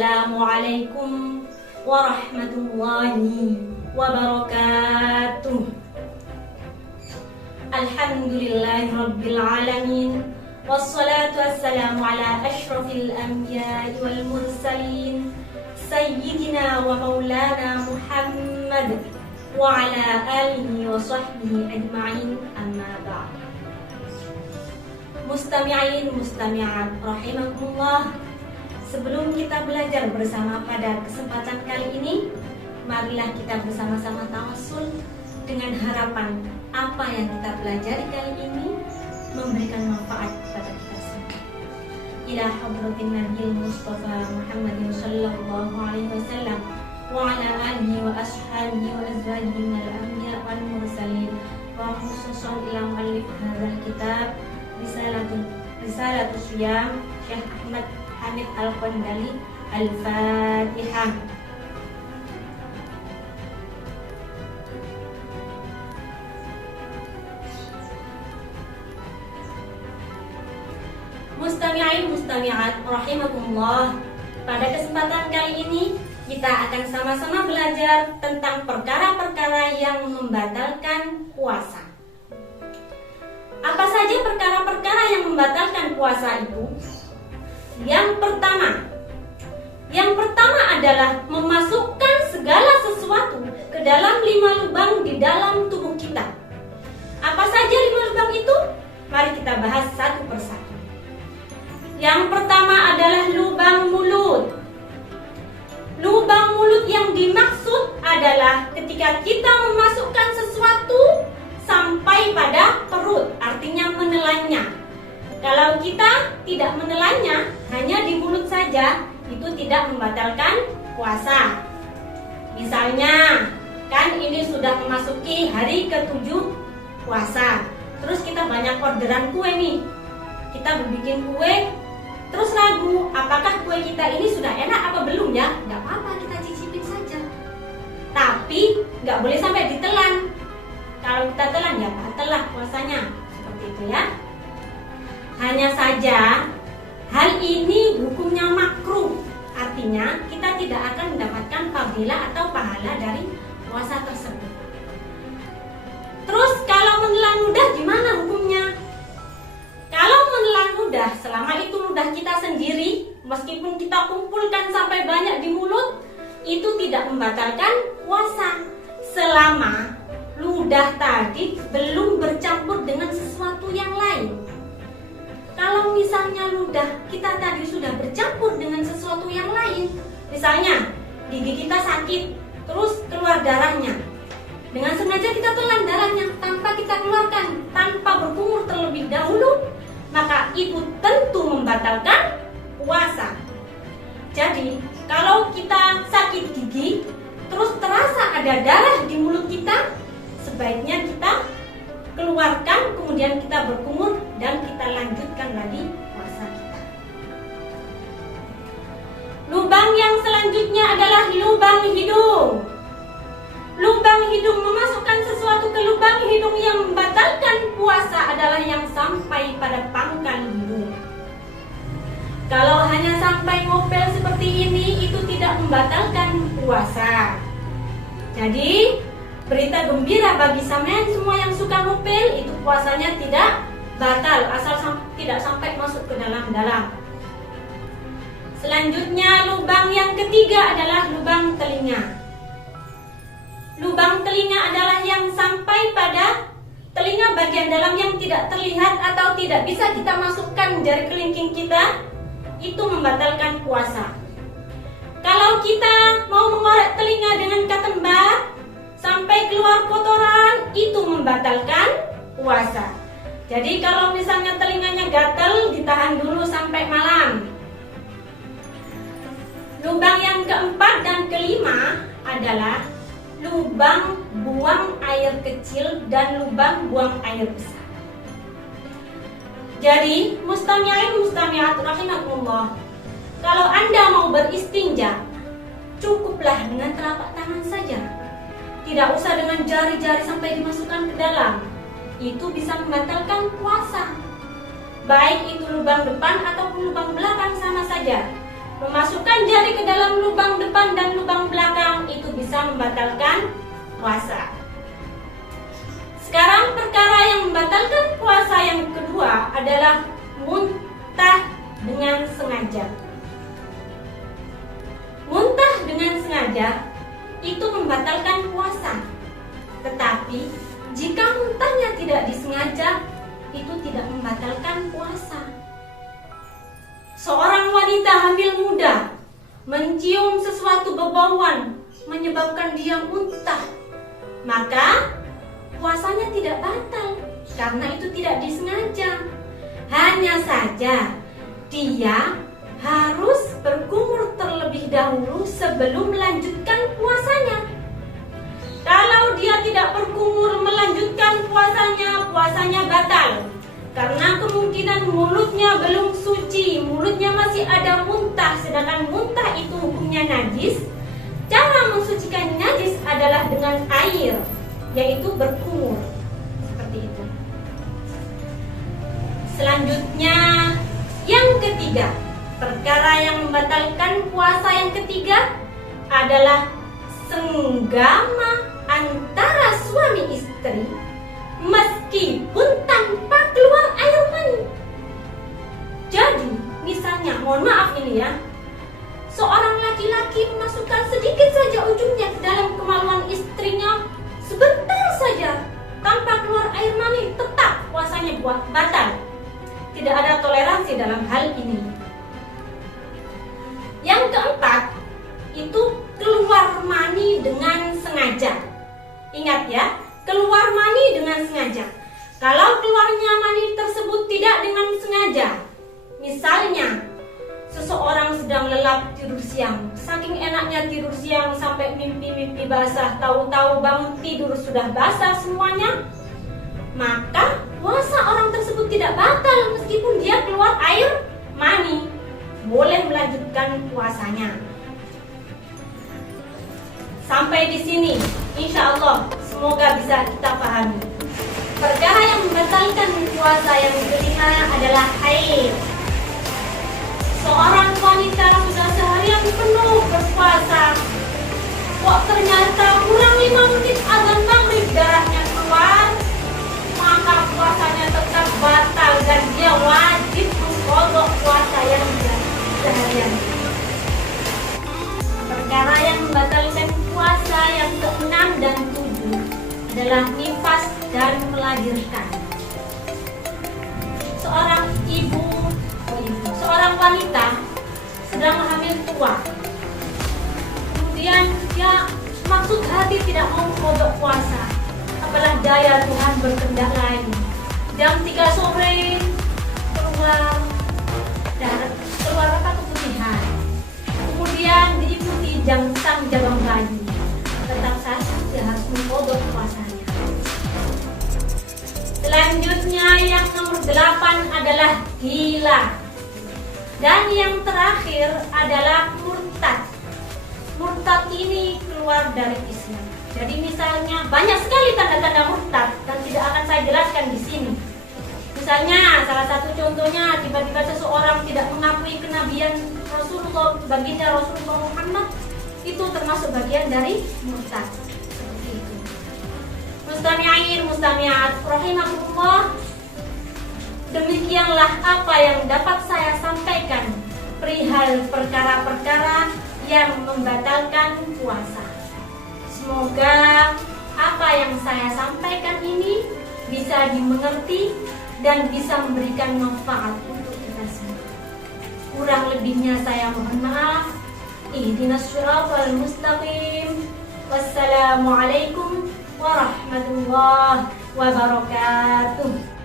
Assalamualaikum warahmatullahi wabarakatuh. Alhamdulillahirabbil alamin. Wassalatu wassalamu ala asyrafil anbiya'i wal mursalin sayyidina wa maulana Muhammad wa ala alihi wa sahbihi ajma'in, amma ba'd. Mustami'in mustami'at rahimakumullah. Sebelum kita belajar bersama pada kesempatan kali ini, marilah kita bersama-sama tawassul dengan harapan apa yang kita pelajari kali ini memberikan manfaat kepada kita semua. Ila hadratin Nabil Mustafa Muhammadin sallallahu alaihi wasallam wa ala alihi wa ashabihi wa azwajihi minal anbiya wal mursalin wa khususan ila muallif hadzal kitab Risalatul Siyam Syekh Ahmad Hamid Al-Qandali. Al-Fatihah. Mustami'in mustami'at rahimakumullah. Pada kesempatan kali ini kita akan sama-sama belajar tentang perkara-perkara yang membatalkan puasa. Apa saja perkara-perkara yang membatalkan puasa itu? Yang pertama adalah memasukkan segala sesuatu ke dalam 5 lubang di dalam tubuh kita. Apa saja 5 lubang itu? Mari kita bahas satu persatu. Yang pertama adalah lubang mulut. Lubang mulut yang dimaksud adalah ketika kita memasukkan sesuatu sampai pada perut, artinya menelannya. Kalau kita tidak menelannya, hanya di mulut saja, itu tidak membatalkan puasa. Misalnya, kan ini sudah memasuki hari ke-7 puasa. Terus kita banyak orderan kue nih. Kita bikin kue, terus ragu, apakah kue kita ini sudah enak apa belum ya? Gak apa-apa, kita cicipin saja. Tapi gak boleh sampai ditelan. Kalau kita telan ya batallah puasanya. Seperti itu ya. Hanya saja hal ini hukumnya makruh. Artinya kita tidak akan mendapatkan fadilah atau pahala dari puasa tersebut. Terus kalau menelan ludah gimana hukumnya? Kalau menelan ludah, selama itu ludah kita sendiri, meskipun kita kumpulkan sampai banyak di mulut, itu tidak membatalkan puasa selama ludah tadi belum bercampur dengan sesuatu yang lain. Kalau misalnya ludah kita tadi sudah bercampur dengan sesuatu yang lain, misalnya gigi kita sakit, terus keluar darahnya, dengan sengaja kita telan darahnya tanpa kita keluarkan, tanpa berkumur terlebih dahulu, maka itu tentu membatalkan puasa. Jadi kalau kita sakit gigi, terus terasa ada darah di mulut kita, sebaiknya kita keluarkan, kemudian kita berkumur dan kita lanjutkan lagi puasa kita. Lubang yang selanjutnya adalah lubang hidung. Lubang hidung, memasukkan sesuatu ke lubang hidung yang membatalkan puasa adalah yang sampai pada pangkal hidung. Kalau hanya sampai ngopel seperti ini, itu tidak membatalkan puasa. Jadi berita gembira bagi sampean semua yang suka ngupil, itu puasanya tidak batal asal tidak sampai masuk ke dalam-dalam. Selanjutnya lubang yang ketiga adalah lubang telinga. Lubang telinga adalah yang sampai pada telinga bagian dalam yang tidak terlihat atau tidak bisa kita masukkan jari kelingking kita, itu membatalkan puasa. Kalau kita mau mengorek telinga dengan katembar sampai keluar kotoran, itu membatalkan puasa. Jadi kalau misalnya telinganya gatal, ditahan dulu sampai malam. Lubang yang keempat dan kelima adalah lubang buang air kecil dan lubang buang air besar. Jadi mustami'in mustami'at rahimakumullah, kalau Anda mau beristinja, cukuplah dengan telapak tangan saja. Tidak usah dengan jari-jari sampai dimasukkan ke dalam. Itu bisa membatalkan puasa. Baik itu lubang depan ataupun lubang belakang sama saja. Memasukkan jari ke dalam lubang depan dan lubang belakang itu bisa membatalkan puasa. Sekarang perkara yang membatalkan puasa yang kedua adalah muntah dengan sengaja. Muntah dengan sengaja itu membatalkan puasa. Tetapi jika muntahnya tidak disengaja, itu tidak membatalkan puasa. Seorang wanita hamil muda mencium sesuatu berbauan menyebabkan dia muntah, maka puasanya tidak batal karena itu tidak disengaja. Hanya saja dia harus berkumur terlebih dahulu sebelum melanjutkan puasanya. Kalau dia tidak berkumur melanjutkan puasanya, puasanya batal. Karena kemungkinan mulutnya belum suci, mulutnya masih ada muntah, sedangkan muntah itu hukumnya najis. Cara mensucikan najis adalah dengan air, yaitu berkumur. Seperti itu. Selanjutnya, yang ketiga, perkara yang membatalkan puasa yang ketiga adalah senggama antara suami istri meskipun tanpa keluar air mani. Jadi, misalnya, mohon maaf ini ya, seorang laki-laki memasukkan sedikit saja ujungnya ke dalam kemaluan istrinya, sebentar saja, tanpa keluar air mani, tetap puasanya batal. Tidak ada toleransi dalam hal ini. Yang keempat, itu keluar mani dengan sengaja. Ingat ya, keluar mani dengan sengaja. Kalau keluarnya mani tersebut tidak dengan sengaja, misalnya seseorang sedang lelap tidur siang, saking enaknya tidur siang sampai mimpi-mimpi basah, tahu-tahu bangun tidur sudah basah semuanya, maka puasa orang tersebut tidak batal meskipun dia keluar air mani, boleh melanjutkan puasanya. Sampai di sini, insya Allah semoga bisa kita pahami. Perkara yang membatalkan puasa yang kelima adalah haid. Seorang wanita sudah seharian penuh berpuasa, kok ternyata kurang 5 menit azan maghrib darahnya keluar, maka puasanya tetap batal dan dia wajib mengqadha puasa yang seharian. Perkara yang membatalkan puasa yang ke-6 dan 7 adalah nifas dan melahirkan. Seorang wanita sedang hamil tua, kemudian dia maksud hati tidak mau qadha puasa, apalah daya Tuhan berkehendak lain. Jam 3 sore keluar keputihan, kemudian diikuti sang jabang bayi, tetap saja dia harus mengqadha puasanya. Selanjutnya yang nomor 8 adalah gila. Dan yang terakhir adalah murtad. Murtad ini keluar dari Islam. Jadi misalnya banyak sekali tanda-tanda murtad dan tidak akan saya jelaskan di sini. Misalnya salah satu contohnya, tiba-tiba seseorang tidak mengakui kenabian Rasulullah, baginda Rasulullah Muhammad, itu termasuk bagian dari murtad. Seperti itu. Mustami'in, mustami'at rahimahullah, demikianlah apa yang dapat saya sampaikan perihal perkara-perkara yang membatalkan puasa. Semoga apa yang saya sampaikan ini bisa dimengerti dan bisa memberikan manfaat untuk kita semua. Kurang lebihnya saya mohon maaf. Ihdinas siratal mustaqim. Wassalamualaikum warahmatullahi wabarakatuh.